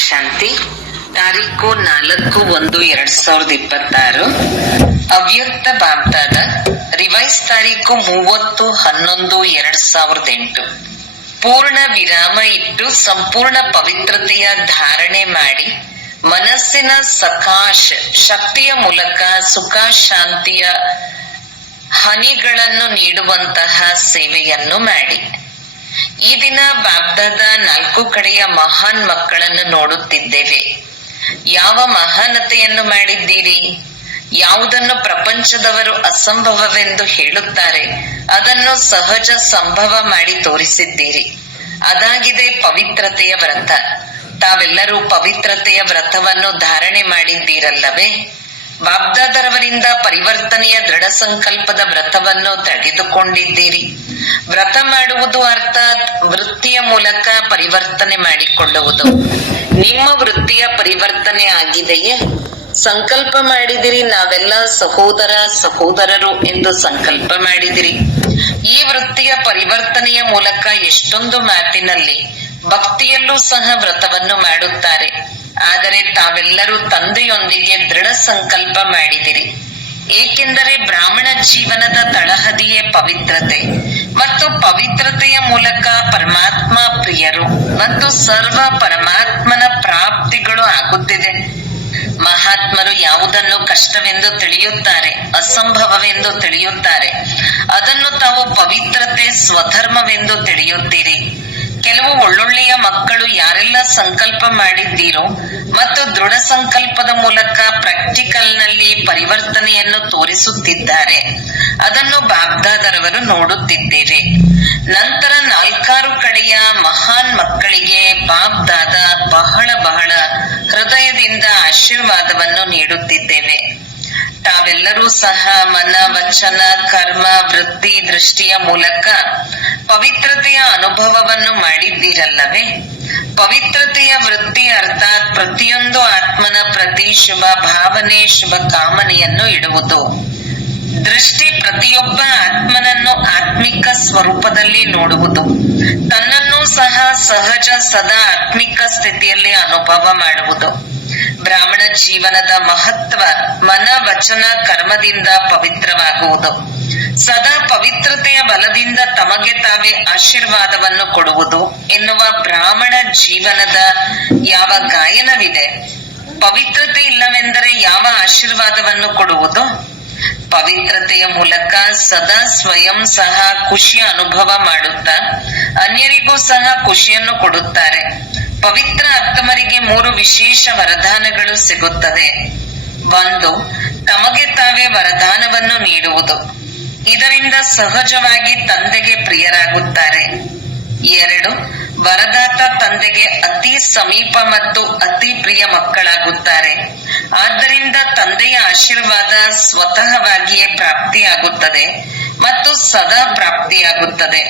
ಶಾಂತಿ. ತಾರೀಕು 4/1/2026. ಅವ್ಯಕ್ತ ಬಾಬ್ದಾದ. ರಿವೈಸ್ ತಾರೀಕು 30/11/2008. ಪೂರ್ಣ ವಿರಾಮ ಇಟ್ಟು ಸಂಪೂರ್ಣ ಪವಿತ್ರತೆಯ ಧಾರಣೆ ಮಾಡಿ ಮನಸ್ಸಿನ ಸಕಾಶ ಶಕ್ತಿಯ ಮೂಲಕ ಸುಖ ಶಾಂತಿಯ ಹನಿಗಳನ್ನು ನೀಡುವಂತಹ ಸೇವೆಯನ್ನು ಮಾಡಿ. ಈ ದಿನ ಬಾಬ್ದಾದ 4 ಕಡೆಯ ಮಹಾನ್ ಮಕ್ಕಳನ್ನು ನೋಡುತ್ತಿದ್ದೇವೆ. ಯಾವ ಮಹಾನತೆಯನ್ನು ಮಾಡಿದ್ದೀರಿ? ಯಾವುದನ್ನು ಪ್ರಪಂಚದವರು ಅಸಂಭವವೆಂದು ಹೇಳುತ್ತಾರೆ ಅದನ್ನು ಸಹಜ ಸಂಭವ ಮಾಡಿ ತೋರಿಸಿದ್ದೀರಿ. ಅದಾಗಿದೆ ಪವಿತ್ರತೆಯ ವ್ರತ. ತಾವೆಲ್ಲರೂ ಪವಿತ್ರತೆಯ ವ್ರತವನ್ನು ಧಾರಣೆ ಮಾಡಿದ್ದೀರಲ್ಲವೇ? ಬಾಬ್ದಾದರವರಿಂದ ಪರಿವರ್ತನೆಯ ದೃಢ ಸಂಕಲ್ಪದ ವ್ರತವನ್ನು ತೆಗೆದುಕೊಂಡಿದ್ದೀರಿ. ವ್ರತ ಮಾಡುವುದು ಅರ್ಥಾತ್ ವೃತ್ತಿಯ ಮೂಲಕ ಪರಿವರ್ತನೆ ಮಾಡಿಕೊಳ್ಳುವುದು. ನಿಮ್ಮ ವೃತ್ತಿಯ ಪರಿವರ್ತನೆ ಆಗಿದೆಯೇ? ಸಂಕಲ್ಪ ಮಾಡಿದಿರಿ, ನಾವೆಲ್ಲ ಸಹೋದರ ಸಹೋದರರು ಎಂದು ಸಂಕಲ್ಪ ಮಾಡಿದಿರಿ. ಈ ವೃತ್ತಿಯ ಪರಿವರ್ತನೆಯ ಮೂಲಕ ಎಷ್ಟೊಂದು ಮಾತಿನಲ್ಲಿ ಭಕ್ತಿಯಲ್ಲೂ ಸಹ ವ್ರತವನ್ನು ಮಾಡುತ್ತಾರೆ. ಆದರೆ ತಾವೆಲ್ಲರೂ ತಂದೆಯೊಂದಿಗೆ ದೃಢ ಸಂಕಲ್ಪ ಮಾಡಿದಿರಿ. ಏಕೆಂದರೆ ಬ್ರಾಹ್ಮಣ ಜೀವನದ ತಳಹದಿಯೇ ಪವಿತ್ರತೆ ಮತ್ತು ಪವಿತ್ರತೆಯ ಮೂಲಕ ಪರಮಾತ್ಮ ಪ್ರಿಯರು ಮತ್ತು ಸರ್ವ ಪರಮಾತ್ಮನ ಪ್ರಾಪ್ತಿಗಳು ಆಗುತ್ತಿದೆ. ಮಹಾತ್ಮರು ಯಾವುದನ್ನು ಕಷ್ಟವೆಂದು ತಿಳಿಯುತ್ತಾರೆ, ಅಸಂಭವವೆಂದು ತಿಳಿಯುತ್ತಾರೆ, ಅದನ್ನು ತಾವು ಪವಿತ್ರತೆ ಸ್ವಧರ್ಮವೆಂದು ತಿಳಿಯುತ್ತೀರಿ. ಕೆಲವು ಒಳ್ಳೊಳ್ಳೆಯ ಮಕ್ಕಳು ಯಾರೆಲ್ಲ ಸಂಕಲ್ಪ ಮಾಡಿದ್ದೀರೋ ಮತ್ತು ದೃಢ ಸಂಕಲ್ಪದ ಮೂಲಕ ಪ್ರಾಕ್ಟಿಕಲ್ ನಲ್ಲಿ ಪರಿವರ್ತನೆಯನ್ನು ತೋರಿಸುತ್ತಿದ್ದಾರೆ. ಅದನ್ನು ಬಾಬ್ದಾದರವರು ನೋಡುತ್ತಿದ್ದೇವೆ. ನಂತರ 4 ಕಡೆಯ ಮಹಾನ್ ಮಕ್ಕಳಿಗೆ ಬಾಬ್ದಾದ ಬಹಳ ಹೃದಯದಿಂದ ಆಶೀರ್ವಾದವನ್ನು ನೀಡುತ್ತಿದ್ದೇವೆ. ತಾವೆಲ್ಲರೂ ಸಹ ಮನ ವಚನ ಕರ್ಮ ವೃತ್ತಿ ದೃಷ್ಟಿಯ ಮೂಲಕ ಪವಿತ್ರತೆಯ ಅನುಭವವನ್ನು ಮಾಡಿದ್ದೀರಲ್ಲವೇ? ಪವಿತ್ರತೆಯ ವೃತ್ತಿ ಅರ್ಥಾತ್ ಪ್ರತಿಯೊಂದು ಆತ್ಮನ ಪ್ರತಿ ಶುಭ ಭಾವನೆ ಶುಭ ಕಾಮನೆಯನ್ನು ಇಡುವುದು. ದೃಷ್ಟಿ ಪ್ರತಿಯೊಬ್ಬ ಆತ್ಮನನ್ನು ಆತ್ಮಿಕ ಸ್ವರೂಪದಲ್ಲಿ ನೋಡುವುದು. ತನ್ನನ್ನು ಸಹ ಸಹಜ ಸದಾ ಆತ್ಮಿಕ ಸ್ಥಿತಿಯಲ್ಲಿ ಅನುಭವ ಮಾಡುವುದು. ಬ್ರಾಹ್ಮಣ ಜೀವನದ ಮಹತ್ವ ಮನ ವಚನ ಕರ್ಮದಿಂದ ಪವಿತ್ರವಾಗುವುದು. ಸದಾ ಪವಿತ್ರತೆಯ ಬಲದಿಂದ ತಮಗೆ ತಾವೇ ಆಶೀರ್ವಾದವನ್ನು ಕೊಡುವುದು ಎನ್ನುವ ಬ್ರಾಹ್ಮಣ ಜೀವನದ ಯಾವ ಗಾಯನವಿದೆ? ಪವಿತ್ರತೆ ಇಲ್ಲವೆಂದರೆ ಯಾವ ಆಶೀರ್ವಾದವನ್ನು ಕೊಡುವುದು? ಪವಿತ್ರತೆಯ ಮೂಲಕ ಸದಾ ಸ್ವಯಂ ಸಹ ಖುಷಿಯ ಅನುಭವ ಮಾಡುತ್ತಾ ಅನ್ಯರಿಗೂ ಸಹ ಖುಷಿಯನ್ನು ಕೊಡುತ್ತಾರೆ. ಪವಿತ್ರ ಆತ್ಮರಿಗೆ 3 ವಿಶೇಷ ವರದಾನಗಳು ಸಿಗುತ್ತದೆ. 1. ತಮಗೆ ತಾವೇ ವರದಾನವನ್ನು ನೀಡುವುದು. ಇದರಿಂದ ಸಹಜವಾಗಿ ತಂದೆಗೆ ಪ್ರಿಯರಾಗುತ್ತಾರೆ. 2. ವರದಾತ ತಂದೆಗೆ ಅತಿ ಸಮೀಪ ಮತ್ತು ಅತಿ ಪ್ರಿಯ ಮಕ್ಕಳಾಗುತ್ತಾರೆ. ಆದ್ದರಿಂದ ತಂದೆಯ ಆಶೀರ್ವಾದ ಸ್ವತಃವಾಗಿಯೇ ಪ್ರಾಪ್ತಿಯಾಗುತ್ತದೆ ಮತ್ತು ಸದಾ ಪ್ರಾಪ್ತಿಯಾಗುತ್ತದೆ.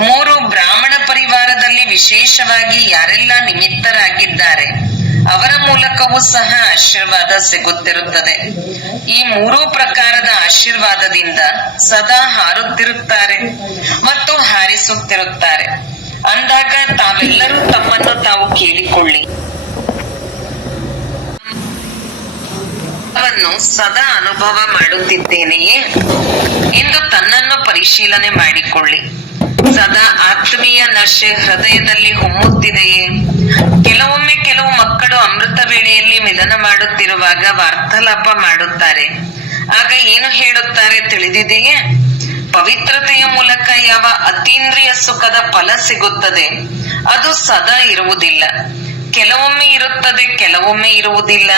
3. ಬ್ರಾಹ್ಮಣ ಪರಿವಾರದಲ್ಲಿ ವಿಶೇಷವಾಗಿ ಯಾರೆಲ್ಲ ನಿಮಿತ್ತರಾಗಿದ್ದಾರೆ ಅವರ ಮೂಲಕವೂ ಸಹ ಆಶೀರ್ವಾದ ಸಿಗುತ್ತಿರುತ್ತದೆ. ಈ 3 ಪ್ರಕಾರದ ಆಶೀರ್ವಾದದಿಂದ ಸದಾ ಹಾರುತ್ತಿರುತ್ತಾರೆ ಮತ್ತು ಹಾರಿಸುತ್ತಿರುತ್ತಾರೆ. ಅಂದಾಗ ತಾವೆಲ್ಲರೂ ತಮ್ಮನ್ನು ತಾವು ಕೇಳಿಕೊಳ್ಳಿ, ಸದಾ ಅನುಭವ ಮಾಡುತ್ತಿದ್ದೇನೆಯೇ ಎಂದು ತನ್ನನ್ನು ಪರಿಶೀಲನೆ ಮಾಡಿಕೊಳ್ಳಿ. ಸದಾ ಆತ್ಮೀಯ ನಶೆ ಹೃದಯದಲ್ಲಿ ಹೊಮ್ಮುತ್ತಿದೆಯೇ? ಕೆಲವೊಮ್ಮೆ ಕೆಲವು ಮಕ್ಕಳು ಅಮೃತ ವೇಳೆಯಲ್ಲಿ ಮಿಲನ ಮಾಡುತ್ತಿರುವಾಗ ವಾರ್ತಾಲಾಪ ಮಾಡುತ್ತಾರೆ. ಆಗ ಏನು ಹೇಳುತ್ತಾರೆ ತಿಳಿದಿದೆಯೇ? ಪವಿತ್ರತೆಯ ಮೂಲಕ ಯಾವ ಅತೀಂದ್ರಿಯ ಸುಖದ ಫಲ ಸಿಗುತ್ತದೆ ಅದು ಸದಾ ಇರುವುದಿಲ್ಲ. ಕೆಲವೊಮ್ಮೆ ಇರುತ್ತದೆ, ಕೆಲವೊಮ್ಮೆ ಇರುವುದಿಲ್ಲ.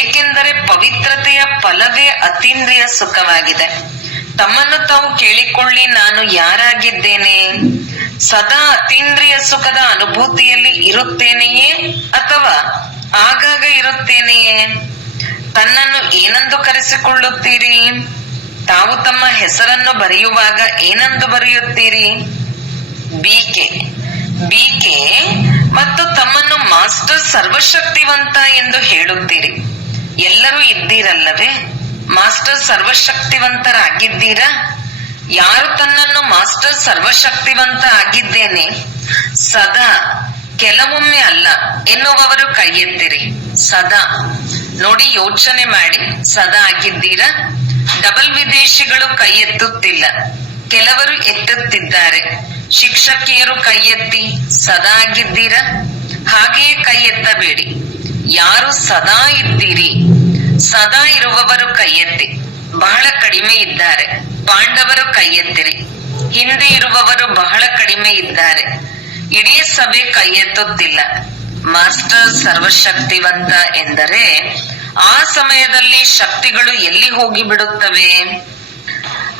ಏಕೆಂದರೆ ಪವಿತ್ರತೆಯ ಫಲವೇ ಅತೀಂದ್ರಿಯ ಸುಖವಾಗಿದೆ. ತಮ್ಮನ್ನು ತಾವು ಕೇಳಿಕೊಳ್ಳಿ, ನಾನು ಯಾರಾಗಿದ್ದೇನೆ? ಸದಾ ಅತೀಂದ್ರಿಯ ಸುಖದ ಅನುಭೂತಿಯಲ್ಲಿ ಇರುತ್ತೇನೆಯೇ ಅಥವಾ ಆಗಾಗ ಇರುತ್ತೇನೆಯೇ? ತನ್ನನ್ನು ಏನೆಂದು ಕರೆಸಿಕೊಳ್ಳುತ್ತೀರಿ? ತಾವು ತಮ್ಮ ಹೆಸರನ್ನು ಬರೆಯುವಾಗ ಏನೆಂದು ಬರೆಯುತ್ತೀರಿ? ಬಿಕೆ ಮತ್ತು ತಮ್ಮನ್ನು ಮಾಸ್ಟರ್ ಸರ್ವಶಕ್ತಿವಂತ ಎಂದು ಹೇಳುತ್ತೀರಿ. ಎಲ್ಲರೂ ಇದ್ದೀರಲ್ಲವೇ? ಮಾಸ್ಟರ್ ಸರ್ವಶಕ್ತಿವಂತರಾಗಿದ್ದೀರಾ? ಯಾರು ತನ್ನನ್ನು ಮಾಸ್ಟರ್ ಸರ್ವಶಕ್ತಿವಂತ ಆಗಿದ್ದೇನೆ, ಸದಾ ಕೆಲವೊಮ್ಮೆ ಅಲ್ಲ ಎನ್ನುವವರು ಕೈ ಎತ್ತಿರಿ. ಸದಾ ನೋಡಿ, ಯೋಚನೆ ಮಾಡಿ, ಸದಾ ಆಗಿದ್ದೀರಾ? ಡಬಲ್ ವಿದೇಶಿಗಳು ಕೈ ಎತ್ತುತ್ತಿಲ್ಲ, ಕೆಲವರು ಎತ್ತುತ್ತಿದ್ದಾರೆ. ಶಿಕ್ಷಕಿಯರು ಕೈ ಎತ್ತಿ ಸದಾ ಆಗಿದ್ದೀರಾ? ಹಾಗೆಯೇ ಕೈ ಎತ್ತಬೇಡಿ. ಯಾರು ಸದಾ ಇದ್ದೀರಿ? ಸದಾ ಇರುವವರು ಕೈ ಎತ್ತಿ. ಬಹಳ ಕಡಿಮೆ ಇದ್ದಾರೆ. ಪಾಂಡವರು ಕೈ ಎತ್ತಿರಿ. ಹಿಂದೆ ಇರುವವರು ಬಹಳ ಕಡಿಮೆ ಇದ್ದಾರೆ. ಇಡೀ ಸಭೆ ಕೈ ಎತ್ತುತ್ತಿಲ್ಲ. ಮಾಸ್ಟರ್ ಸರ್ವಶಕ್ತಿವಂತ ಎಂದರೆ ಆ ಸಮಯದಲ್ಲಿ ಶಕ್ತಿಗಳು ಎಲ್ಲಿ ಹೋಗಿಬಿಡುತ್ತವೆ?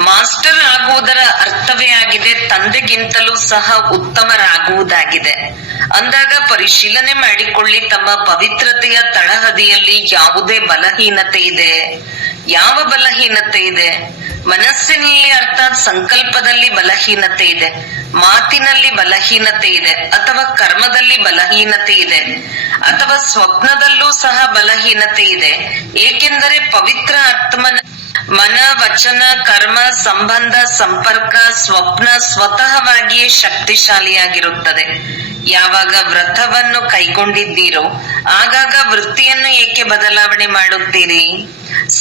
ಮಾಸ್ಟರ್ ಆಗುವುದರ ಅರ್ಥವೇ ಆಗಿದೆ ತಂದೆಗಿಂತಲೂ ಸಹ ಉತ್ತಮರಾಗುವುದಾಗಿದೆ. ಅಂದಾಗ ಪರಿಶೀಲನೆ ಮಾಡಿಕೊಳ್ಳಿ, ತಮ್ಮ ಪವಿತ್ರತೆಯ ತಳಹದಿಯಲ್ಲಿ ಯಾವುದೇ ಬಲಹೀನತೆ ಇದೆ? ಯಾವ ಬಲಹೀನತೆ ಇದೆ? ಮನಸ್ಸಿನಲ್ಲಿ ಅರ್ಥಾತ್ ಸಂಕಲ್ಪದಲ್ಲಿ ಬಲಹೀನತೆ ಇದೆ, ಮಾತಿನಲ್ಲಿ ಬಲಹೀನತೆ ಇದೆ, ಅಥವಾ ಕರ್ಮದಲ್ಲಿ ಬಲಹೀನತೆ ಇದೆ, ಅಥವಾ ಸ್ವಪ್ನದಲ್ಲೂ ಸಹ ಬಲಹೀನತೆ ಇದೆ. ಏಕೆಂದರೆ ಪವಿತ್ರ ಆತ್ಮನ ಮನ, ವಚನ, ಕರ್ಮ, ಸಂಬಂಧ, ಸಂಪರ್ಕ, ಸ್ವಪ್ನ ಸ್ವತಃವಾಗಿಯೇ ಶಕ್ತಿಶಾಲಿಯಾಗಿರುತ್ತದೆ. ಯಾವಾಗ ವ್ರತವನ್ನು ಕೈಗೊಂಡಿದ್ದೀರೋ ಆಗಾಗ ವೃತ್ತಿಯನ್ನು ಏಕೆ ಬದಲಾವಣೆ ಮಾಡುತ್ತೀರಿ?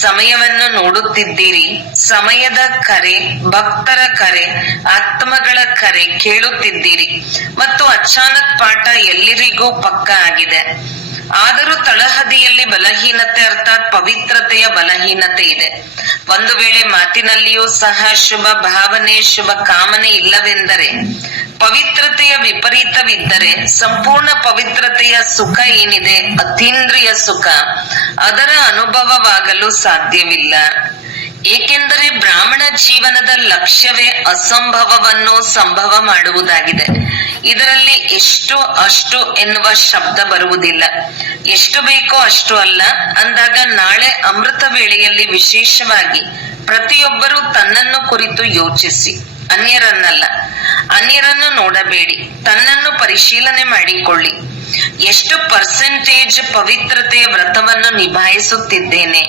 ಸಮಯವನ್ನು ನೋಡುತ್ತಿದ್ದೀರಿ. ಸಮಯದ ಕರೆ, ಭಕ್ತರ ಕರೆ, ಆತ್ಮಗಳ ಕರೆ ಕೇಳುತ್ತಿದ್ದೀರಿ. ಮತ್ತು ಅಚಾನಕ್ ಪಾಠ ಎಲ್ಲರಿಗೂ ಪಕ್ಕ ಆಗಿದೆ. ಆದರೂ ತಳಹದಿಯಲ್ಲಿ ಬಲಹೀನತೆ ಅರ್ಥಾತ್ ಪವಿತ್ರತೆಯ ಬಲಹೀನತೆ ಇದೆ. ಒಂದು ವೇಳೆ ಮಾತಿನಲ್ಲಿಯೂ ಸಹ ಶುಭ ಭಾವನೆ, ಶುಭ ಕಾಮನೆ ಇಲ್ಲವೆಂದರೆ, ಪವಿತ್ರತೆಯ ವಿಪರೀತವಿದ್ದರೆ, ಸಂಪೂರ್ಣ ಪವಿತ್ರತೆಯ ಸುಖ ಏನಿದೆ, ಅತೀಂದ್ರಿಯ ಸುಖ, ಅದರ ಅನುಭವವಾಗಲು ಸಾಧ್ಯವಿಲ್ಲ. ಏಕೆಂದರೆ ಬ್ರಾಹ್ಮಣ ಜೀವನದ ಲಕ್ಷ್ಯವೇ ಅಸಂಭವವನ್ನು ಸಂಭವ ಮಾಡುವುದಾಗಿದೆ. ಇದರಲ್ಲಿ ಎಷ್ಟು ಅಷ್ಟು ಎನ್ನುವ ಶಬ್ದ ಬರುವುದಿಲ್ಲ. ಎಷ್ಟು ಬೇಕೋ ಅಷ್ಟು ಅಲ್ಲ ಅಂದಾಗ ನಾಳೆ ಅಮೃತ ವೇಳೆಯಲ್ಲಿ ವಿಶೇಷವಾಗಿ ಪ್ರತಿಯೊಬ್ಬರೂ ತನ್ನನ್ನು ಕುರಿತು ಯೋಚಿಸಿ, ಅನ್ಯರನ್ನಲ್ಲ. ಅನ್ಯರನ್ನು ನೋಡಬೇಡಿ, ತನ್ನನ್ನು ಪರಿಶೀಲನೆ ಮಾಡಿಕೊಳ್ಳಿ. ಎಷ್ಟು ಪರ್ಸೆಂಟೇಜ್ ಪವಿತ್ರತೆಯ ವ್ರತವನ್ನು ನಿಭಾಯಿಸುತ್ತಿದ್ದೇನೆ?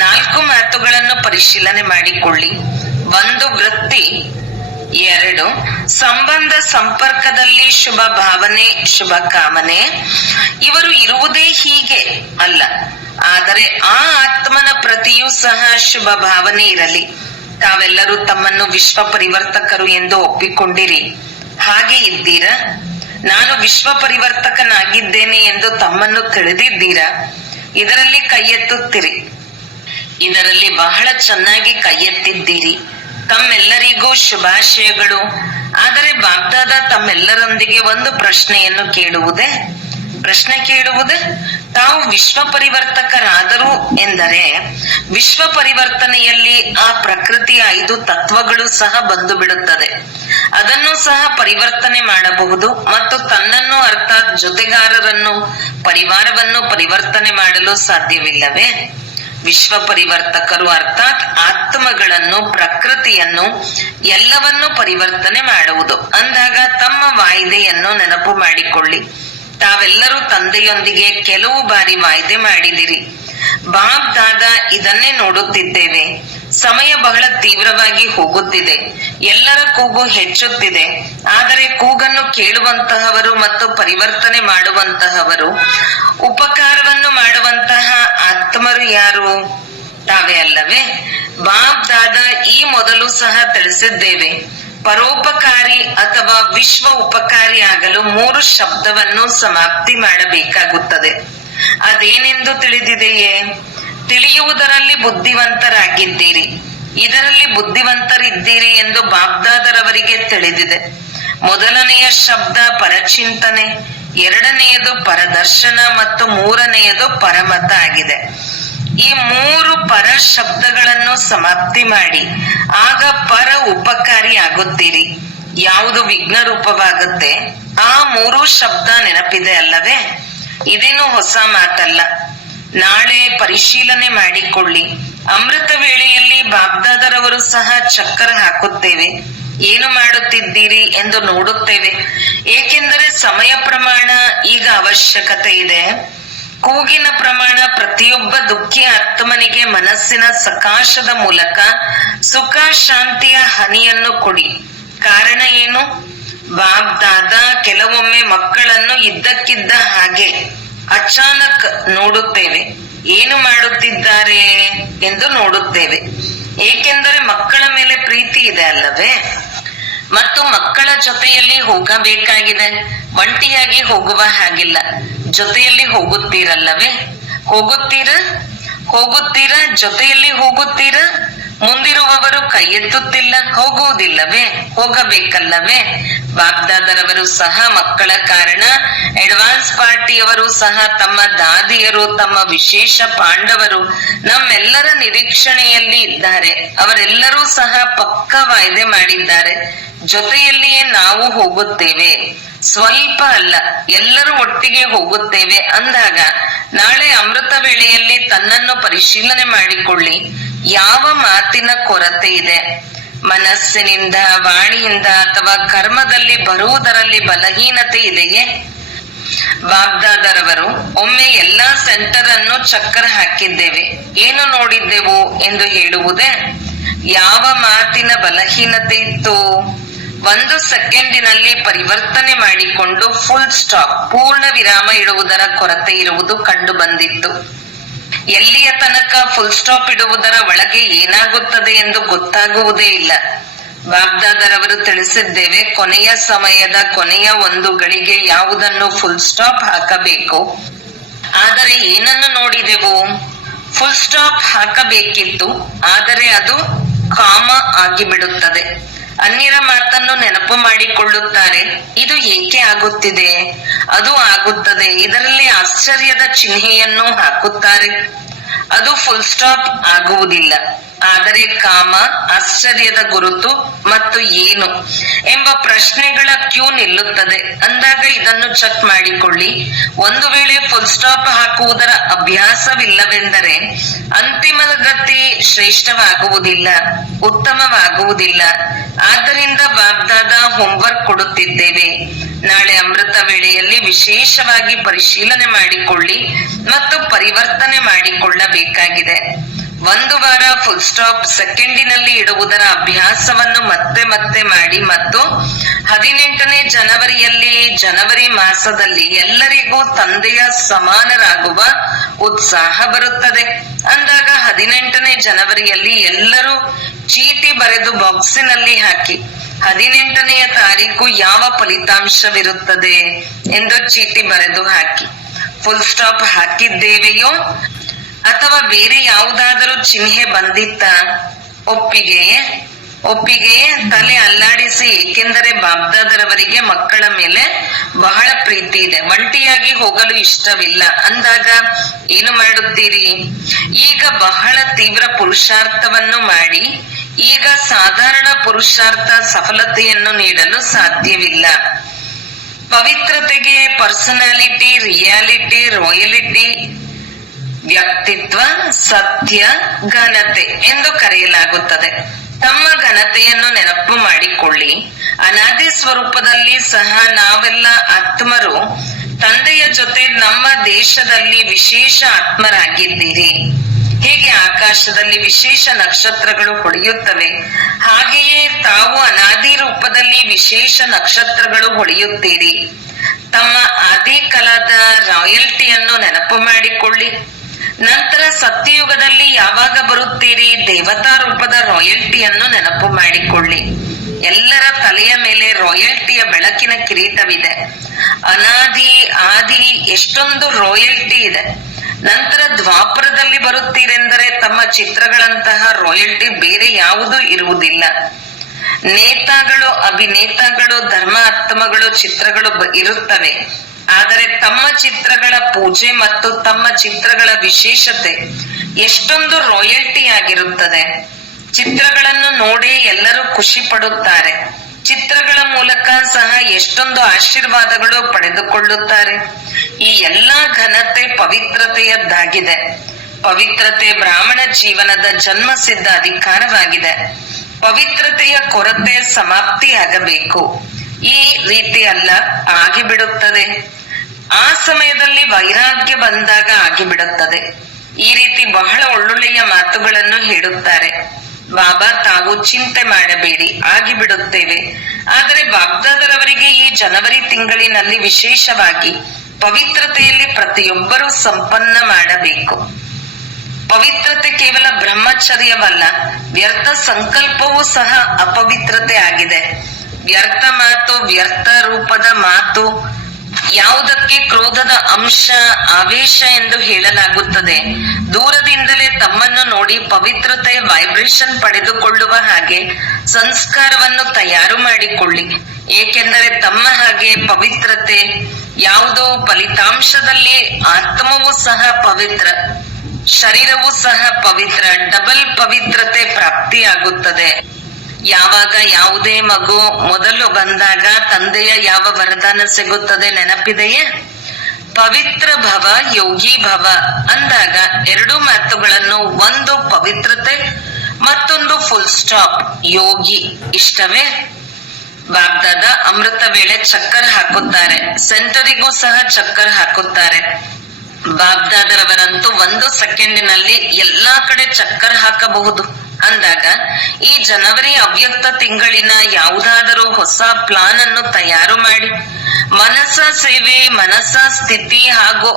4 ಮಾತುಗಳನ್ನು ಪರಿಶೀಲನೆ ಮಾಡಿಕೊಳ್ಳಿ. 1 ವೃತ್ತಿ, 2 ಸಂಬಂಧ ಸಂಪರ್ಕದಲ್ಲಿ ಶುಭ ಭಾವನೆ, ಶುಭ ಕಾಮನೆ. ಇವರು ಇರುವುದೇ ಹೀಗೆ ಅಲ್ಲ, ಆದರೆ ಆ ಆತ್ಮನ ಪ್ರತಿಯೂ ಸಹ ಶುಭ ಭಾವನೆ ಇರಲಿ. ತಾವೆಲ್ಲರೂ ತಮ್ಮನ್ನು ವಿಶ್ವ ಪರಿವರ್ತಕರು ಎಂದು ಒಪ್ಪಿಕೊಂಡಿರಿ. ಹಾಗೆ ಇದ್ದೀರಾ? ನಾನು ವಿಶ್ವ ಪರಿವರ್ತಕನಾಗಿದ್ದೇನೆ ಎಂದು ತಮ್ಮನ್ನು ತಿಳಿದಿದ್ದೀರಾ? ಇದರಲ್ಲಿ ಕೈ ಎತ್ತುತ್ತೀರಿ. ಇದರಲ್ಲಿ ಬಹಳ ಚೆನ್ನಾಗಿ ಕೈ ಎತ್ತಿದ್ದೀರಿ. ತಮ್ಮೆಲ್ಲರಿಗೂ ಶುಭಾಶಯಗಳು. ಆದರೆ ಬಾಬ್ದಾದ ತಮ್ಮೆಲ್ಲರೊಂದಿಗೆ ಒಂದು ಪ್ರಶ್ನೆಯನ್ನು ಕೇಳುವುದೇ? ತಾವು ವಿಶ್ವ ಪರಿವರ್ತಕರಾದರು ಎಂದರೆ ವಿಶ್ವ ಪರಿವರ್ತನೆಯಲ್ಲಿ ಆ ಪ್ರಕೃತಿಯ 5 ತತ್ವಗಳು ಸಹ ಬಂದು ಬಿಡುತ್ತದೆ. ಅದನ್ನು ಸಹ ಪರಿವರ್ತನೆ ಮಾಡಬಹುದು ಮತ್ತು ತನ್ನನ್ನು ಅರ್ಥಾತ್ ಜೊತೆಗಾರರನ್ನು, ಪರಿವಾರವನ್ನು ಪರಿವರ್ತನೆ ಮಾಡಲು ಸಾಧ್ಯವಿಲ್ಲವೇ? ವಿಶ್ವ ಪರಿವರ್ತಕರು ಅರ್ಥಾತ್ ಆತ್ಮಗಳನ್ನು, ಪ್ರಕೃತಿಯನ್ನು, ಎಲ್ಲವನ್ನೂ ಪರಿವರ್ತನೆ ಮಾಡುವುದು. ಅಂದಾಗ ತಮ್ಮ ವಾಯ್ದೆಯನ್ನು ನೆನಪು ಮಾಡಿಕೊಳ್ಳಿ. ತಾವೆಲ್ಲರೂ ತಂದೆಯೊಂದಿಗೆ ಕೆಲವು ಬಾರಿ ವಾಯ್ದೆ ಮಾಡಿದಿರಿ. ಬಾಬ್ ದಾದಾ ಇದನ್ನೇ ನೋಡುತ್ತಿದ್ದೇವೆ. ಸಮಯ ಬಹಳ ತೀವ್ರವಾಗಿ ಹೋಗುತ್ತಿದೆ. ಎಲ್ಲರ ಕೂಗು ಹೆಚ್ಚುತ್ತಿದೆ. ಆದರೆ ಕೂಗನ್ನು ಕೇಳುವಂತಹವರು ಮತ್ತು ಪರಿವರ್ತನೆ ಮಾಡುವಂತಹವರು, ಉಪಕಾರವನ್ನು ಮಾಡುವಂತಹ ಆತ್ಮರು ಯಾರು? ತಾವೇ ಅಲ್ಲವೇ? ಬಾಬ್ ದಾದಾ ಈ ಮೊದಲು ಸಹ ತಿಳಿಸಿದ್ದೇವೆ. ಪರೋಪಕಾರಿ ಅಥವಾ ವಿಶ್ವ ಉಪಕಾರಿ ಆಗಲು 3 ಶಬ್ದವನ್ನು ಸಮಾಪ್ತಿ ಮಾಡಬೇಕಾಗುತ್ತದೆ. ಅದೇನೆಂದು ತಿಳಿದಿದೆಯೇ? ತಿಳಿಯುವುದರಲ್ಲಿ ಬುದ್ಧಿವಂತರಾಗಿದ್ದೀರಿ. ಇದರಲ್ಲಿ ಬುದ್ಧಿವಂತರಿದ್ದೀರಿ ಎಂದು ಬಾಬ್ದಾದರವರಿಗೆ ತಿಳಿದಿದೆ. ಮೊದಲನೆಯ ಶಬ್ದ ಪರಚಿಂತನೆ, 2ನೆಯದು ಪರದರ್ಶನ ಮತ್ತು 3ನೆಯದು ಪರಮತ ಆಗಿದೆ. ಈ 3 ಪರ ಶಬ್ದಗಳನ್ನು ಸಮಾಪ್ತಿ ಮಾಡಿ ಆಗ ಪರ ಉಪಕಾರಿ ಆಗುತ್ತೀರಿ. ಯಾವುದು ವಿಘ್ನ ರೂಪವಾಗುತ್ತೆ? ಆ 3 ಶಬ್ದ ನೆನಪಿದೆ ಅಲ್ಲವೇ? ಇದೇನು ಹೊಸ ಮಾತಲ್ಲ. ನಾಳೆ ಪರಿಶೀಲನೆ ಮಾಡಿಕೊಳ್ಳಿ. ಅಮೃತ ವೇಳೆಯಲ್ಲಿ ಬಾಬ್ದಾದರವರು ಸಹ ಚಕ್ಕರ್ ಹಾಕುತ್ತೇವೆ. ಏನು ಮಾಡುತ್ತಿದ್ದೀರಿ ಎಂದು ನೋಡುತ್ತೇವೆ. ಏಕೆಂದರೆ ಸಮಯ ಪ್ರಮಾಣ ಈಗ ಅವಶ್ಯಕತೆ ಇದೆ. ಕೂಗಿನ ಪ್ರಮಾಣ ಪ್ರತಿಯೊಬ್ಬ ದುಃಖಿ ಆತ್ಮನಿಗೆ ಮನಸ್ಸಿನ ಸಕಾಶದ ಮೂಲಕ ಸುಖ ಶಾಂತಿಯ ಹನಿಯನ್ನು ಕೊಡಿ. ಕಾರಣ ಏನು? ಬಾಬ್ ದಾದಾ ಕೆಲವೊಮ್ಮೆ ಮಕ್ಕಳನ್ನು ಇದ್ದಕ್ಕಿದ್ದ ಹಾಗೆ ಅಚಾನಕ್ ನೋಡುತ್ತೇವೆ. ಏನು ಮಾಡುತ್ತಿದ್ದಾರೆ ಎಂದು ನೋಡುತ್ತೇವೆ. ಏಕೆಂದರೆ ಮಕ್ಕಳ ಮೇಲೆ ಪ್ರೀತಿ ಇದೆ ಅಲ್ಲವೇ, ಮತ್ತು ಮಕ್ಕಳ ಜೊತೆಯಲ್ಲಿ ಹೋಗಬೇಕಾಗಿದೆ. ಒಂಟಿಯಾಗಿ ಹೋಗುವ ಹಾಗಿಲ್ಲ, ಜೊತೆಯಲ್ಲಿ ಹೋಗುತ್ತೀರಲ್ಲವೇ? ಹೋಗುತ್ತೀರಾ ಜೊತೆಯಲ್ಲಿ ಹೋಗುತ್ತೀರಾ? ಮುಂದಿರುವವರು ಕೈ ಎತ್ತುತ್ತಿಲ್ಲ, ಹೋಗುವುದಿಲ್ಲವೇ? ಹೋಗಬೇಕಲ್ಲವೇ? ಬಾಗ್ದಾದರವರು ಸಹ ಮಕ್ಕಳ ಕಾರಣ, ಅಡ್ವಾನ್ಸ್ ಪಾರ್ಟಿಯವರು ಸಹ ತಮ್ಮ ದಾದಿಯರು, ತಮ್ಮ ವಿಶೇಷ ಪಾಂಡವರು ನಮ್ಮೆಲ್ಲರ ನಿರೀಕ್ಷಣೆಯಲ್ಲಿ ಇದ್ದಾರೆ. ಅವರೆಲ್ಲರೂ ಸಹ ಪಕ್ಕ ವಾಯ್ದೆ ಮಾಡಿದ್ದಾರೆ. ಜೊತೆಯಲ್ಲಿಯೇ ನಾವು ಹೋಗುತ್ತೇವೆ, ಸ್ವಲ್ಪ ಅಲ್ಲ, ಎಲ್ಲರೂ ಒಟ್ಟಿಗೆ ಹೋಗುತ್ತೇವೆ ಅಂದಾಗ ನಾಳೆ ಅಮೃತ ವೇಳೆಯಲ್ಲಿ ತನ್ನನ್ನು ಪರಿಶೀಲನೆ ಮಾಡಿಕೊಳ್ಳಿ. ಯಾವ ಮಾತಿನ ಕೊರತೆ ಇದೆ? ಮನಸ್ಸಿನಿಂದ, ವಾಣಿಯಿಂದ ಅಥವಾ ಕರ್ಮದಲ್ಲಿ ಬರುವುದರಲ್ಲಿ ಬಲಹೀನತೆ ಇದೆಯೇ? ಬಾಗ್ದಾದರವರು ಒಮ್ಮೆ ಎಲ್ಲಾ ಸೆಂಟರ್ ಅನ್ನು ಚಕ್ಕರ್ ಹಾಕಿದ್ದೇವೆ, ಏನು ನೋಡಿದ್ದೆವು ಎಂದು ಹೇಳುವುದೇ? ಯಾವ ಮಾತಿನ ಬಲಹೀನತೆ ಇತ್ತು? 1 ಸೆಕೆಂಡಿನಲ್ಲಿ ಪರಿವರ್ತನೆ ಮಾಡಿಕೊಂಡು ಫುಲ್ ಸ್ಟಾಪ್, ಪೂರ್ಣ ವಿರಾಮ ಇಡುವುದರ ಕೊರತೆ ಇರುವುದು ಕಂಡು ಬಂದಿತ್ತು. ಎಲ್ಲಿಯ ತನಕ ಫುಲ್ ಸ್ಟಾಪ್ ಇಡುವುದರ ಒಳಗೆ ಏನಾಗುತ್ತದೆ ಎಂದು ಗೊತ್ತಾಗುವುದೇ ಇಲ್ಲ. ಬಾಗ್ದಾದರವರು ತಿಳಿಸಿದ್ದೇವೆ, ಕೊನೆಯ ಸಮಯದ ಕೊನೆಯ 1 ಗಳಿಗೆ ಯಾವುದನ್ನು ಫುಲ್ ಸ್ಟಾಪ್ ಹಾಕಬೇಕು. ಆದರೆ ಏನನ್ನು ನೋಡಿದೆವು? ಫುಲ್ ಸ್ಟಾಪ್ ಹಾಕಬೇಕಿತ್ತು, ಆದರೆ ಅದು ಕಾಮ ಆಗಿಬಿಡುತ್ತದೆ. ಅನ್ಯರ ಮಾತನ್ನು ನೆನಪು ಮಾಡಿಕೊಳ್ಳುತ್ತಾರೆ. ಇದು ಏಕೆ ಆಗುತ್ತಿದೆ? ಅದು ಆಗುತ್ತದೆ. ಇದರಲ್ಲಿ ಆಶ್ಚರ್ಯದ ಚಿಹ್ನೆಯನ್ನು ಹಾಕುತ್ತಾರೆ. ಅದು ಫುಲ್ ಸ್ಟಾಪ್ ಆಗುವುದಿಲ್ಲ. ಆದರೆ ಕಾಮ, ಆಶ್ಚರ್ಯದ ಗುರುತು ಮತ್ತು ಏನು ಎಂಬ ಪ್ರಶ್ನೆಗಳ ಕ್ಯೂ ನಿಲ್ಲುತ್ತದೆ. ಅಂದಾಗ ಇದನ್ನು ಚೆಕ್ ಮಾಡಿಕೊಳ್ಳಿ. ಒಂದು ವೇಳೆ ಫುಲ್ ಸ್ಟಾಪ್ ಹಾಕುವುದರ ಅಭ್ಯಾಸವಿಲ್ಲವೆಂದರೆ ಅಂತಿಮ ಗತಿ ಶ್ರೇಷ್ಠವಾಗುವುದಿಲ್ಲ, ಉತ್ತಮವಾಗುವುದಿಲ್ಲ. ಆದ್ದರಿಂದ ಬಾಬ್ದಾದ ಹೋಂವರ್ಕ್ ಕೊಡುತ್ತಿದ್ದೇವೆ. ನಾಳೆ ಅಮೃತ ವೇಳೆಯಲ್ಲಿ ವಿಶೇಷವಾಗಿ ಪರಿಶೀಲನೆ ಮಾಡಿಕೊಳ್ಳಿ ಮತ್ತು ಪರಿವರ್ತನೆ ಮಾಡಿಕೊಳ್ಳಬೇಕಾಗಿದೆ. 1 ವಾರ ಫುಲ್ ಸ್ಟಾಪ್ ಸೆಕೆಂಡಿನಲ್ಲಿ ಇಡುವುದರ ಅಭ್ಯಾಸವನ್ನು ಮತ್ತೆ ಮತ್ತೆ ಮಾಡಿ ಮತ್ತು 18ನೇ ಜನವರಿಯಲ್ಲಿ, ಜನವರಿ ಮಾಸದಲ್ಲಿ ಎಲ್ಲರಿಗೂ ತಂದೆಯ ಸಮಾನರಾಗುವ ಉತ್ಸಾಹ ಬರುತ್ತದೆ. ಅಂದಾಗ 18ನೇ ಜನವರಿಯಲ್ಲಿ ಎಲ್ಲರೂ ಚೀಟಿ ಬರೆದು ಬಾಕ್ಸಿನಲ್ಲಿ ಹಾಕಿ 18ನೆಯ ತಾರೀಕು ಯಾವ ಫಲಿತಾಂಶವಿರುತ್ತದೆ ಎಂದು ಚೀಟಿ ಬರೆದು ಹಾಕಿ. ಫುಲ್ ಸ್ಟಾಪ್ ಹಾಕಿದ್ದೇವೆಯೋ ಅಥವಾ ಬೇರೆ ಯಾವುದಾದರೂ ಚಿಹ್ನೆ ಬಂದಿತ್ತ? ಒಪ್ಪಿಗೆಯೇ ತಲೆ ಅಲ್ಲಾಡಿಸಿ. ಏಕೆಂದರೆ ಬಾಬ್ದಾದರವರಿಗೆ ಮಕ್ಕಳ ಮೇಲೆ ಬಹಳ ಪ್ರೀತಿ ಇದೆ. ಒಂಟಿಯಾಗಿ ಹೋಗಲು ಇಷ್ಟವಿಲ್ಲ. ಅಂದಾಗ ಏನು ಮಾಡುತ್ತೀರಿ? ಈಗ ಬಹಳ ತೀವ್ರ ಪುರುಷಾರ್ಥವನ್ನು ಮಾಡಿ. ಈಗ ಸಾಧಾರಣ ಪುರುಷಾರ್ಥ ಸಫಲತೆಯನ್ನು ನೀಡಲು ಸಾಧ್ಯವಿಲ್ಲ. ಪವಿತ್ರತೆಗೆ ಪರ್ಸನಾಲಿಟಿ, ರಿಯಾಲಿಟಿ, ರಾಯಲಿಟಿ, ವ್ಯಕ್ತಿತ್ವ, ಸತ್ಯ, ಘನತೆ ಎಂದು ಕರೆಯಲಾಗುತ್ತದೆ. ತಮ್ಮ ಘನತೆಯನ್ನು ನೆನಪು ಮಾಡಿಕೊಳ್ಳಿ. ಅನಾದಿ ಸ್ವರೂಪದಲ್ಲಿ ಸಹ ನಾವೆಲ್ಲ ಆತ್ಮರು ತಂದೆಯ ಜೊತೆ ನಮ್ಮ ದೇಶದಲ್ಲಿ ವಿಶೇಷ ಆತ್ಮರಾಗಿದ್ದೀರಿ. ಹೇಗೆ ಆಕಾಶದಲ್ಲಿ ವಿಶೇಷ ನಕ್ಷತ್ರಗಳು ಹೊಳೆಯುತ್ತವೆ, ಹಾಗೆಯೇ ತಾವು ಅನಾದಿ ರೂಪದಲ್ಲಿ ವಿಶೇಷ ನಕ್ಷತ್ರಗಳು ಹೊಳೆಯುತ್ತೀರಿ. ತಮ್ಮ ಆದಿ ಕಾಲದ ರಾಯಲ್ಟಿಯನ್ನು ನೆನಪು ಮಾಡಿಕೊಳ್ಳಿ. ನಂತರ ಸತ್ಯಯುಗದಲ್ಲಿ ಯಾವಾಗ ಬರುತ್ತೀರಿ, ದೇವತಾ ರೂಪದ ರಾಯಲ್ಟಿಯನ್ನು ನೆನಪು ಮಾಡಿಕೊಳ್ಳಿ. ಎಲ್ಲರ ತಲೆಯ ಮೇಲೆ ರಾಯಲ್ಟಿಯ ಬೆಳಕಿನ ಕಿರೀಟವಿದೆ. ಅನಾದಿ, ಆದಿ ಎಷ್ಟೊಂದು ರಾಯಲ್ಟಿ ಇದೆ. ನಂತರ ದ್ವಾಪರದಲ್ಲಿ ಬರುತ್ತೀರೆಂದರೆ ತಮ್ಮ ಚಿತ್ರಗಳಂತಹ ರಾಯಲ್ಟಿ ಬೇರೆ ಯಾವುದೂ ಇರುವುದಿಲ್ಲ. ನೇತಾಗಳು, ಅಭಿನೇತಾಗಳು, ಧರ್ಮಾತ್ಮಗಳು ಚಿತ್ರಗಳು ಇರುತ್ತವೆ. ಆದರೆ ತಮ್ಮ ಚಿತ್ರಗಳ ಪೂಜೆ ಮತ್ತು ತಮ್ಮ ಚಿತ್ರಗಳ ವಿಶೇಷತೆ ಎಷ್ಟೊಂದು ರಾಯಲ್ಟಿ ಆಗಿರುತ್ತದೆ. ಚಿತ್ರಗಳನ್ನು ನೋಡಿ ಎಲ್ಲರೂ ಖುಷಿ ಪಡುತ್ತಾರೆ. ಚಿತ್ರಗಳ ಮೂಲಕ ಸಹ ಎಷ್ಟೊಂದು ಆಶೀರ್ವಾದಗಳು ಪಡೆದುಕೊಳ್ಳುತ್ತಾರೆ. ಈ ಎಲ್ಲಾ ಘನತೆ ಪವಿತ್ರತೆಯದ್ದಾಗಿದೆ. ಪವಿತ್ರತೆ ಬ್ರಾಹ್ಮಣ ಜೀವನದ ಜನ್ಮಸಿದ್ಧ ಅಧಿಕಾರವಾಗಿದೆ. ಪವಿತ್ರತೆಯ ಕೊರತೆ ಸಮಾಪ್ತಿಯಾಗಬೇಕು. ಈ ರೀತಿ ಅಲ್ಲ, ಆಗಿಬಿಡುತ್ತದೆ. ಆ ಸಮಯದಲ್ಲಿ ವೈರಾಗ್ಯ ಬಂದಾಗ ಆಗಿಬಿಡುತ್ತದೆ. ಈ ರೀತಿ ಬಹಳ ಒಳ್ಳೊಳ್ಳೆಯ ಮಾತುಗಳನ್ನು ಹೇಳುತ್ತಾರೆ. ಬಾಬಾ ತಾವು ಚಿಂತೆ ಮಾಡಬೇಡಿ ಆಗಿಬಿಡುತ್ತೇವೆ. ಆದರೆ ಬಾಬ್ದಾದರವರಿಗೆ ಈ ಜನವರಿ ತಿಂಗಳಿನಲ್ಲಿ ವಿಶೇಷವಾಗಿ ಪವಿತ್ರತೆಯಲ್ಲಿ ಪ್ರತಿಯೊಬ್ಬರೂ ಸಂಪನ್ನ ಮಾಡಬೇಕು. ಪವಿತ್ರತೆ ಕೇವಲ ಬ್ರಹ್ಮಚರ್ಯವಲ್ಲ, ವ್ಯರ್ಥ ಸಂಕಲ್ಪವೂ ಸಹ ಅಪವಿತ್ರತೆ ಆಗಿದೆ. ವ್ಯರ್ಥ ಮಾತು, ವ್ಯರ್ಥ ರೂಪದ ಮಾತು, ಯಾವುದಕ್ಕೆ ಕ್ರೋಧದ ಅಂಶ, ಆವೇಶ ಎಂದು ಹೇಳಲಾಗುತ್ತದೆ. ದೂರದಿಂದಲೇ ತಮ್ಮನ್ನು ನೋಡಿ ಪವಿತ್ರತೆಯ ವೈಬ್ರೇಷನ್ ಪಡೆದುಕೊಳ್ಳುವ ಹಾಗೆ ಸಂಸ್ಕಾರವನ್ನು ತಯಾರು ಮಾಡಿಕೊಳ್ಳಿ. ಏಕೆಂದರೆ ತಮ್ಮ ಹಾಗೆ ಪವಿತ್ರತೆ ಯಾವುದೋ ಫಲಿತಾಂಶದಲ್ಲಿ ಆತ್ಮವೂ ಸಹ ಪವಿತ್ರ, ಶರೀರವೂ ಸಹ ಪವಿತ್ರ, ಡಬಲ್ ಪವಿತ್ರತೆ ಪ್ರಾಪ್ತಿಯಾಗುತ್ತದೆ. ಯಾವಾಗ ಯಾವುದೇ ಮಗು ಮೊದಲು ಬಂದಾಗ ತಂದೆಯ ಯಾವ ವರದಾನ ಸಿಗುತ್ತದೆ ನೆನಪಿದೆಯೇ? ಪವಿತ್ರ ಭವ ಯೋಗಿ ಭವ ಅಂದಾಗ ಎರಡು ಮಾತುಗಳನ್ನು, ಒಂದು ಪವಿತ್ರತೆ, ಮತ್ತೊಂದು ಫುಲ್ ಸ್ಟಾಪ್ ಯೋಗಿ. ಇಷ್ಟವೇ? ಬಾಬ್ದಾದ ಅಮೃತ ವೇಳೆ ಚಕ್ಕರ್ ಹಾಕುತ್ತಾರೆ, ಸೆಂಟರಿಗೂ ಸಹ ಚಕ್ಕರ್ ಹಾಕುತ್ತಾರೆ. ಬಾಬ್ದಾದರವರಂತೂ 1 ಸೆಕೆಂಡಿನಲ್ಲಿ ಎಲ್ಲಾ ಕಡೆ ಚಕ್ಕರ್ ಹಾಕಬಹುದು ಅಂದಾಗ ಈ ಜನವರಿ ಅವ್ಯಕ್ತ ತಿಂಗಳಿನ ಯಾವುದಾದರೂ ಹೊಸ ಪ್ಲಾನ್ ಅನ್ನು ತಯಾರು ಮಾಡಿ ಮನಸ್ಸ ಸೇವೆ, ಮನಸ್ಸ ಸ್ಥಿತಿ ಹಾಗೂ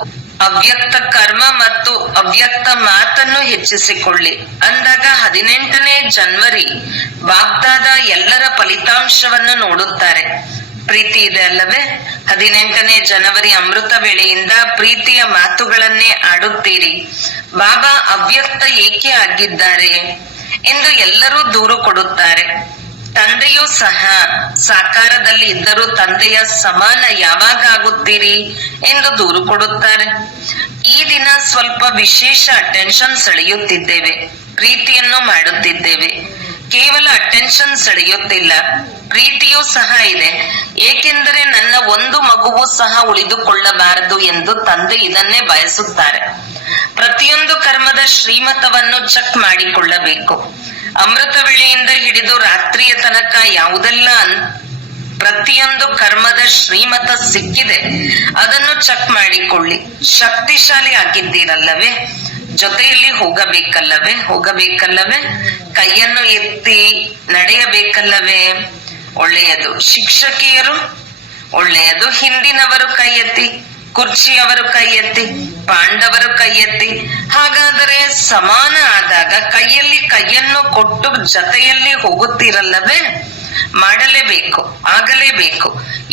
ಅವ್ಯಕ್ತ ಕರ್ಮ ಮತ್ತು ಅವ್ಯಕ್ತ ಮಾತನ್ನು ಹೆಚ್ಚಿಸಿಕೊಳ್ಳಿ ಅಂದಾಗ 18ನೇ ಜನವರಿ ಬಾಬ್ದಾದ ಎಲ್ಲರ ಫಲಿತಾಂಶವನ್ನು ನೋಡುತ್ತಾರೆ. ಪ್ರೀತಿ ಇದೆ ಅಲ್ಲವೇ? 18ನೇ ಜನವರಿ ಅಮೃತ ವೇಳೆಯಿಂದ ಪ್ರೀತಿಯ ಮಾತುಗಳನ್ನೇ ಆಡುತ್ತೀರಿ. ಬಾಬಾ ಅವ್ಯಕ್ತ ಏಕೆ ಆಗಿದ್ದಾರೆ ಎಂದು ಎಲ್ಲರೂ ದೂರು ಕೊಡುತ್ತಾರೆ. ತಂದೆಯೂ ಸಹ ಸಾಕಾರದಲ್ಲಿ ಇದ್ದರೂ ತಂದೆಯ ಸಮಾನ ಯಾವಾಗ ಆಗುತ್ತೀರಿ ಎಂದು ದೂರು ಕೊಡುತ್ತಾರೆ. ಈ ದಿನ ಸ್ವಲ್ಪ ವಿಶೇಷ ಅಟೆನ್ಷನ್ ಸೆಳೆಯುತ್ತಿದ್ದೇವೆ, ಪ್ರೀತಿಯನ್ನು ಮಾಡುತ್ತಿದ್ದೇವೆ. ಕೇವಲ ಅಟೆನ್ಷನ್ ಸೆಳೆಯುತ್ತಿಲ್ಲ, ಪ್ರೀತಿಯೂ ಸಹ ಇದೆ. ಏಕೆಂದರೆ ನನ್ನ ಒಂದು ಮಗುವು ಸಹ ಉಳಿದುಕೊಳ್ಳಬಾರದು ಎಂದು ತಂದೆ ಇದನ್ನೇ ಬಯಸುತ್ತಾರೆ. ಪ್ರತಿಯೊಂದು ಕರ್ಮದ ಶ್ರೀಮತವನ್ನು ಚೆಕ್ ಮಾಡಿಕೊಳ್ಳಬೇಕು. ಅಮೃತ ವೇಳೆಯಿಂದ ಹಿಡಿದು ರಾತ್ರಿಯ ತನಕ ಯಾವುದೆಲ್ಲ ಪ್ರತಿಯೊಂದು ಕರ್ಮದ ಶ್ರೀಮತ ಸಿಕ್ಕಿದೆ ಅದನ್ನು ಚೆಕ್ ಮಾಡಿಕೊಳ್ಳಿ. ಶಕ್ತಿಶಾಲಿ ಆಗಿದ್ದೀರಲ್ಲವೇ? ಜೊತೆಯಲ್ಲಿ ಹೋಗಬೇಕಲ್ಲವೇ? ಕೈಯನ್ನು ಎತ್ತಿ ನಡೆಯಬೇಕಲ್ಲವೇ? ಒಳ್ಳೆಯದು. ಶಿಕ್ಷಕಿಯರು ಒಳ್ಳೆಯದು. ಹಿಂದಿನವರು ಕೈ ಎತ್ತಿ, ಕುರ್ಚಿಯವರು ಕೈ ಎತ್ತಿ, ಪಾಂಡವರು ಕೈ ಎತ್ತಿ. ಹಾಗಾದರೆ ಸಮಾನ ಆದಾಗ ಕೈಯಲ್ಲಿ ಕೈಯನ್ನು ಕೊಟ್ಟು ಜೊತೆಯಲ್ಲಿ ಹೋಗುತ್ತೀರಲ್ಲವೇ? ಮಾಡಲೇಬೇಕು, ಆಗಲೇಬೇಕು.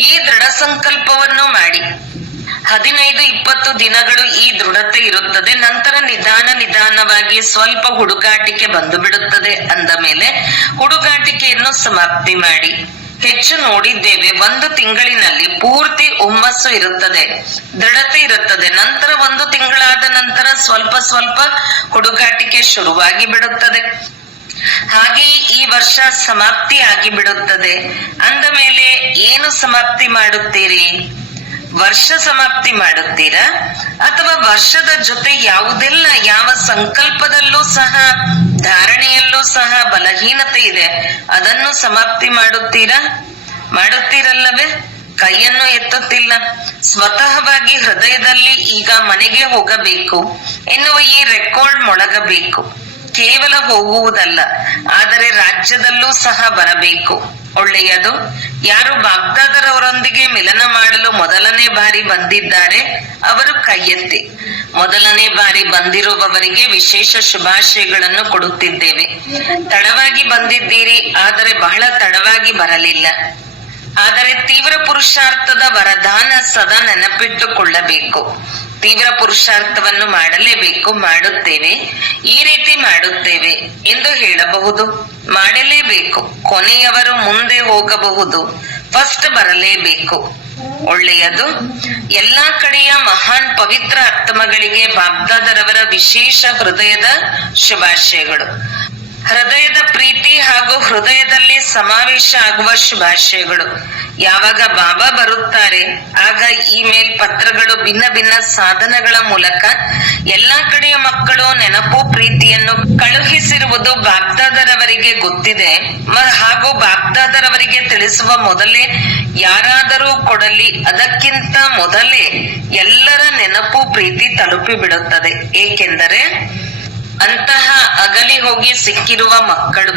ಈ ದೃಢ ಸಂಕಲ್ಪವನ್ನು ಮಾಡಿ. 15-20 ದಿನಗಳು ಈ ದೃಢತೆ ಇರುತ್ತದೆ. ನಂತರ ನಿಧಾನವಾಗಿ ಸ್ವಲ್ಪ ಹುಡುಗಾಟಿಕೆ ಬಂದು ಬಿಡುತ್ತದೆ. ಅಂದ ಮೇಲೆ ಹುಡುಗಾಟಿಕೆಯನ್ನು ಸಮಾಪ್ತಿ ಮಾಡಿ. ಹೆಚ್ಚು ನೋಡಿದ್ದೇವೆ, 1 ತಿಂಗಳಿನಲ್ಲಿ ಪೂರ್ತಿ ಹುಮ್ಮಸ್ಸು ಇರುತ್ತದೆ, ದೃಢತೆ ಇರುತ್ತದೆ. ನಂತರ 1 ತಿಂಗಳಾದ ನಂತರ ಸ್ವಲ್ಪ ಹುಡುಗಾಟಿಕೆ ಶುರುವಾಗಿ ಬಿಡುತ್ತದೆ. ಹಾಗೆಯೇ ಈ ವರ್ಷ ಸಮಾಪ್ತಿ ಆಗಿ ಬಿಡುತ್ತದೆ. ಅಂದ ಮೇಲೆ ಏನು ಸಮಾಪ್ತಿ ಮಾಡುತ್ತೀರಿ? ವರ್ಷ ಸಮಾಪ್ತಿ ಮಾಡುತ್ತೀರಾ ಅಥವಾ ವರ್ಷದ ಜೊತೆ ಯಾವುದೆಲ್ಲ ಯಾವ ಸಂಕಲ್ಪದಲ್ಲೂ ಸಹ ಧಾರಣೆಯಲ್ಲೂ ಸಹ ಬಲಹೀನತೆ ಇದೆ ಅದನ್ನು ಸಮಾಪ್ತಿ ಮಾಡುತ್ತೀರಲ್ಲವೇ? ಕೈಯನ್ನು ಎತ್ತುತ್ತಿಲ್ಲ. ಸ್ವತಃವಾಗಿ ಹೃದಯದಲ್ಲಿ ಈಗ ಮನೆಗೆ ಹೋಗಬೇಕು ಎನ್ನುವ ಈ ರೆಕಾರ್ಡ್ ಮೊಳಗಬೇಕು. ಕೇವಲ ಹೋಗುವುದಲ್ಲ, ಆದರೆ ರಾಜ್ಯದಲ್ಲೂ ಸಹ ಬರಬೇಕು. ಒಳ್ಳೆಯದು. ಯಾರು ಬಾಗ್ದಾದರವರೊಂದಿಗೆ ಮಿಲನ ಮಾಡಲು ಮೊದಲನೇ ಬಾರಿ ಬಂದಿದ್ದಾರೆ ಅವರು ಕೈ ಎತ್ತಿ. ಮೊದಲನೇ ಬಾರಿ ಬಂದಿರುವವರಿಗೆ ವಿಶೇಷ ಶುಭಾಶಯಗಳನ್ನು ಕೊಡುತ್ತಿದ್ದೇವೆ. ತಡವಾಗಿ ಬಂದಿದ್ದೀರಿ, ಆದರೆ ಬಹಳ ತಡವಾಗಿ ಬರಲಿಲ್ಲ. ಆದರೆ ತೀವ್ರ ಪುರುಷಾರ್ಥದ ವರದಾನ ಸದಾ ನೆನಪಿಟ್ಟುಕೊಳ್ಳಬೇಕು. ತೀವ್ರ ಪುರುಷಾರ್ಥವನ್ನು ಮಾಡಲೇಬೇಕು. ಮಾಡುತ್ತೇವೆ, ಈ ರೀತಿ ಮಾಡುತ್ತೇವೆ ಎಂದು ಹೇಳಬಹುದು. ಮಾಡಲೇಬೇಕು. ಕೊನೆಯವರು ಮುಂದೆ ಹೋಗಬಹುದು, ಫಸ್ಟ್ ಬರಲೇಬೇಕು. ಒಳ್ಳೆಯದು. ಎಲ್ಲಾ ಕಡೆಯ ಮಹಾನ್ ಪವಿತ್ರ ಆತ್ಮಗಳಿಗೆ ಬಾಬ್ದಾದರವರ ವಿಶೇಷ ಹೃದಯದ ಶುಭಾಶಯಗಳು. ಹೃದಯದ ಪ್ರೀತಿ ಹಾಗೂ ಹೃದಯದಲ್ಲಿ ಸಮಾವೇಶ ಆಗುವ ಶುಭಾಶಯಗಳು. ಯಾವಾಗ ಬಾಬಾ ಬರುತ್ತಾರೆ ಆಗ ಇಮೇಲ್, ಪತ್ರಗಳು, ಭಿನ್ನ ಸಾಧನಗಳ ಮೂಲಕ ಎಲ್ಲಾ ಕಡೆಯ ಮಕ್ಕಳು ನೆನಪು ಪ್ರೀತಿಯನ್ನು ಕಳುಹಿಸಿರುವುದು ಬಾಗ್ದಾದರವರಿಗೆ ಗೊತ್ತಿದೆ. ಹಾಗೂ ಬಾಗ್ದಾದರವರಿಗೆ ತಿಳಿಸುವ ಮೊದಲೇ ಯಾರಾದರೂ ಕೊಡಲಿ, ಅದಕ್ಕಿಂತ ಮೊದಲೇ ಎಲ್ಲರ ನೆನಪು ಪ್ರೀತಿ ತಲುಪಿ ಬಿಡುತ್ತದೆ. ಏಕೆಂದರೆ ಅಂತಹ ಅಗಲಿ ಹೋಗಿ ಸಿಕ್ಕಿರುವ ಮಕ್ಕಳು,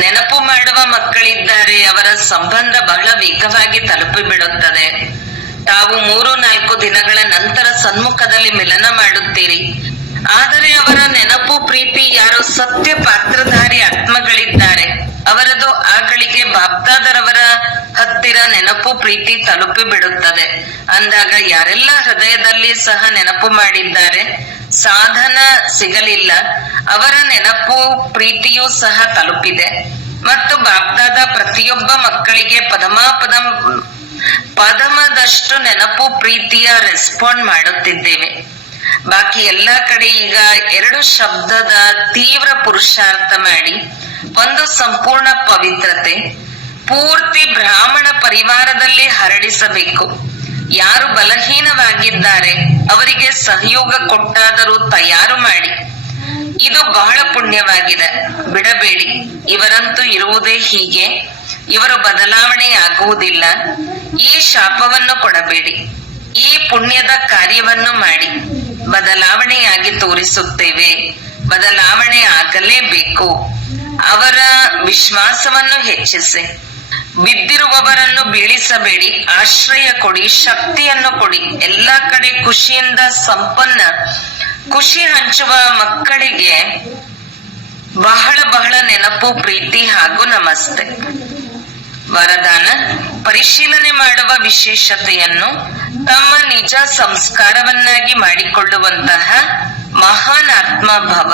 ನೆನಪು ಮಾಡುವ ಮಕ್ಕಳಿದ್ದಾರೆ. ಅವರ ಸಂಬಂಧ ಬಹಳ ವೇಗವಾಗಿ ತಲುಪಿಬಿಡುತ್ತದೆ. ತಾವು 3-4 ದಿನಗಳ ನಂತರ ಸನ್ಮುಖದಲ್ಲಿ ಮಿಲನ ಮಾಡುತ್ತೀರಿ. ಆದರೆ ಅವರ ನೆನಪು ಪ್ರೀತಿ ಯಾರೋ ಸತ್ಯ ಪಾತ್ರಧಾರಿ ಆತ್ಮಗಳಿದ್ದಾರೆ, ಅವರದು ಆಗಳಿಗೆ ಬಾಬ್ದಾದರವರ ಹತ್ತಿರ ನೆನಪು ಪ್ರೀತಿ ತಲುಪಿ ಬಿಡುತ್ತದೆ. ಅಂದಾಗ ಯಾರೆಲ್ಲ ಹೃದಯದಲ್ಲಿ ಸಹ ನೆನಪು ಮಾಡಿದ್ದಾರೆ, ಸಾಧನ ಸಿಗಲಿಲ್ಲ, ಅವರ ನೆನಪು ಪ್ರೀತಿಯೂ ಸಹ ತಲುಪಿದೆ. ಮತ್ತು ಬಾಬ್ದಾದ ಪ್ರತಿಯೊಬ್ಬ ಮಕ್ಕಳಿಗೆ ಪದಮದಷ್ಟು ನೆನಪು ಪ್ರೀತಿಯ ರೆಸ್ಪಾಂಡ್ ಮಾಡುತ್ತಿದ್ದೇವೆ. ಬಾಕಿ ಎಲ್ಲಾ ಕಡೆ ಈಗ 2 ಶಬ್ದದ ತೀವ್ರ ಪುರುಷಾರ್ಥ ಮಾಡಿ ಒಂದು ಸಂಪೂರ್ಣ ಪವಿತ್ರತೆ ಪೂರ್ತಿ ಬ್ರಾಹ್ಮಣ ಪರಿವಾರದಲ್ಲಿ ಹರಡಿಸಬೇಕು. ಯಾರು ಬಲಹೀನವಾಗಿದ್ದಾರೆ ಅವರಿಗೆ ಸಹಯೋಗ ಕೊಟ್ಟಾದರೂ ತಯಾರು ಮಾಡಿ. ಇದು ಬಹಳ ಪುಣ್ಯವಾಗಿದೆ, ಬಿಡಬೇಡಿ. ಇವರಂತೂ ಇರುವುದೇ ಹೀಗೆ, ಇವರು ಬದಲಾವಣೆ ಆಗುವುದಿಲ್ಲ. ಈ ಶಾಪವನ್ನು ಕೊಡಬೇಡಿ, ಈ ಪುಣ್ಯದ ಕಾರ್ಯವನ್ನು ಮಾಡಿ. ಬದಲಾವಣೆಯಾಗಿ ತೋರಿಸುತ್ತೇವೆ, ಬದಲಾವಣೆ ಆಗಲೇಬೇಕು. ಅವರ ವಿಶ್ವಾಸವನ್ನು ಹೆಚ್ಚಿಸಿ. ಬಿದ್ದಿರುವವರನ್ನು ಬೀಳಿಸಬೇಡಿ, ಆಶ್ರಯ ಕೊಡಿ, ಶಕ್ತಿಯನ್ನು ಕೊಡಿ. ಎಲ್ಲಾ ಕಡೆ ಖುಷಿಯಿಂದ ಸಂಪನ್ನ, ಖುಷಿ ಹಂಚುವ ಮಕ್ಕಳಿಗೆ ಬಹಳ ಬಹಳ ನೆನಪು ಪ್ರೀತಿ ಹಾಗೂ ನಮಸ್ತೆ. ವರದಾನ: ಪರಿಶೀಲನೆ ಮಾಡುವ ವಿಶೇಷತೆಯನ್ನು ತಮ್ಮ ನಿಜ ಸಂಸ್ಕಾರವನ್ನಾಗಿ ಮಾಡಿಕೊಳ್ಳುವಂತಹ ಮಹಾನ್ ಆತ್ಮ ಭವ.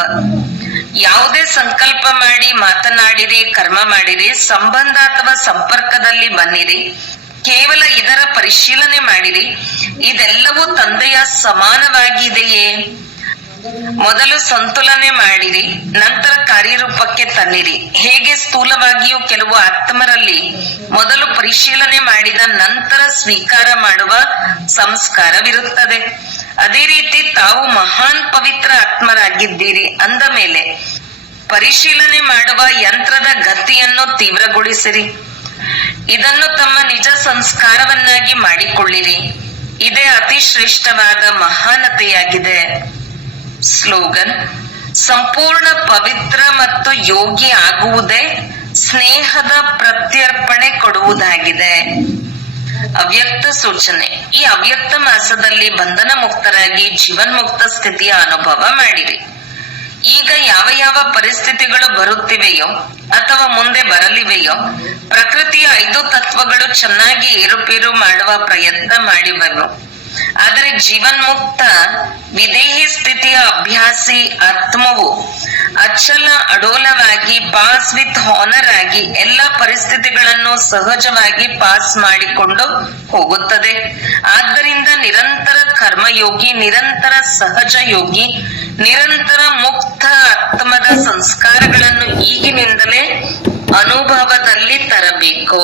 ಯಾವುದೇ ಸಂಕಲ್ಪ ಮಾಡಿ, ಮಾತನಾಡಿರಿ, ಕರ್ಮ ಮಾಡಿರಿ, ಸಂಬಂಧ ಅಥವಾ ಸಂಪರ್ಕದಲ್ಲಿ ಬನ್ನಿರಿ, ಕೇವಲ ಇದರ ಪರಿಶೀಲನೆ ಮಾಡಿರಿ. ಇದೆಲ್ಲವೂ ತಂದೆಯ ಸಮಾನವಾಗಿದೆಯೇ? ಮೊದಲು ಸಂತುಲನೆ ಮಾಡಿರಿ, ನಂತರ ಕಾರ್ಯರೂಪಕ್ಕೆ ತನ್ನಿರಿ. ಹೇಗೆ ಸ್ಥೂಲವಾಗಿಯೂ ಕೆಲವು ಆತ್ಮರಲ್ಲಿ ಮೊದಲು ಪರಿಶೀಲನೆ ಮಾಡಿದ ನಂತರ ಸ್ವೀಕಾರ ಮಾಡುವ ಸಂಸ್ಕಾರವಿರುತ್ತದೆ, ಅದೇ ರೀತಿ ತಾವು ಮಹಾನ್ ಪವಿತ್ರ ಆತ್ಮರಾಗಿದ್ದೀರಿ ಅಂದ ಮೇಲೆ ಪರಿಶೀಲನೆ ಮಾಡುವ ಯಂತ್ರದ ಗತಿಯನ್ನು ತೀವ್ರಗೊಳಿಸಿರಿ. ಇದನ್ನು ತಮ್ಮ ನಿಜ ಸಂಸ್ಕಾರವನ್ನಾಗಿ ಮಾಡಿಕೊಳ್ಳಿರಿ. ಇದೇ ಅತಿ ಶ್ರೇಷ್ಠವಾದ ಮಹಾನತೆಯಾಗಿದೆ. ಸ್ಲೋಗನ್: ಸಂಪೂರ್ಣ ಪವಿತ್ರ ಮತ್ತು ಯೋಗಿ ಆಗುವುದೇ ಸ್ನೇಹದ ಪ್ರತ್ಯರ್ಪಣೆ ಕೊಡುವುದಾಗಿದೆ. ಅವ್ಯಕ್ತ ಸೂಚನೆ: ಈ ಅವ್ಯಕ್ತ ಮಾಸದಲ್ಲಿ ಬಂಧನ ಮುಕ್ತರಾಗಿ ಜೀವನ್ಮುಕ್ತ ಸ್ಥಿತಿಯ ಅನುಭವ ಮಾಡಿರಿ. ಈಗ ಯಾವ ಯಾವ ಪರಿಸ್ಥಿತಿಗಳು ಬರುತ್ತಿವೆಯೋ ಅಥವಾ ಮುಂದೆ ಬರಲಿವೆಯೋ, ಪ್ರಕೃತಿಯ 5 ತತ್ವಗಳು ಚೆನ್ನಾಗಿ ಏರುಪೇರು ಮಾಡುವ ಪ್ರಯತ್ನ ಮಾಡಿವೆವು. ಆದರೆ ಜೀವನ್ಮುಕ್ತ ವಿದೇಹಿ ಸ್ಥಿತಿಯ ಅಭ್ಯಾಸಿ ಆತ್ಮವು ಅಚಲ ಅಡೋಲವಾಗಿ ಪಾಸ್ ವಿತ್ ಹಾನರ್ ಆಗಿ ಎಲ್ಲ ಪರಿಸ್ಥಿತಿಗಳನ್ನು ಸಹಜವಾಗಿ ಪಾಸ್ ಮಾಡಿಕೊಂಡು ಹೋಗುತ್ತದೆ. ಆದ್ದರಿಂದ ನಿರಂತರ ಕರ್ಮಯೋಗಿ, ನಿರಂತರ ಸಹಜ ಯೋಗಿ, ನಿರಂತರ ಮುಕ್ತ ಆತ್ಮದ ಸಂಸ್ಕಾರಗಳನ್ನು ಈಗಿನಿಂದಲೇ ಅನುಭವದಲ್ಲಿ ತರಬೇಕು.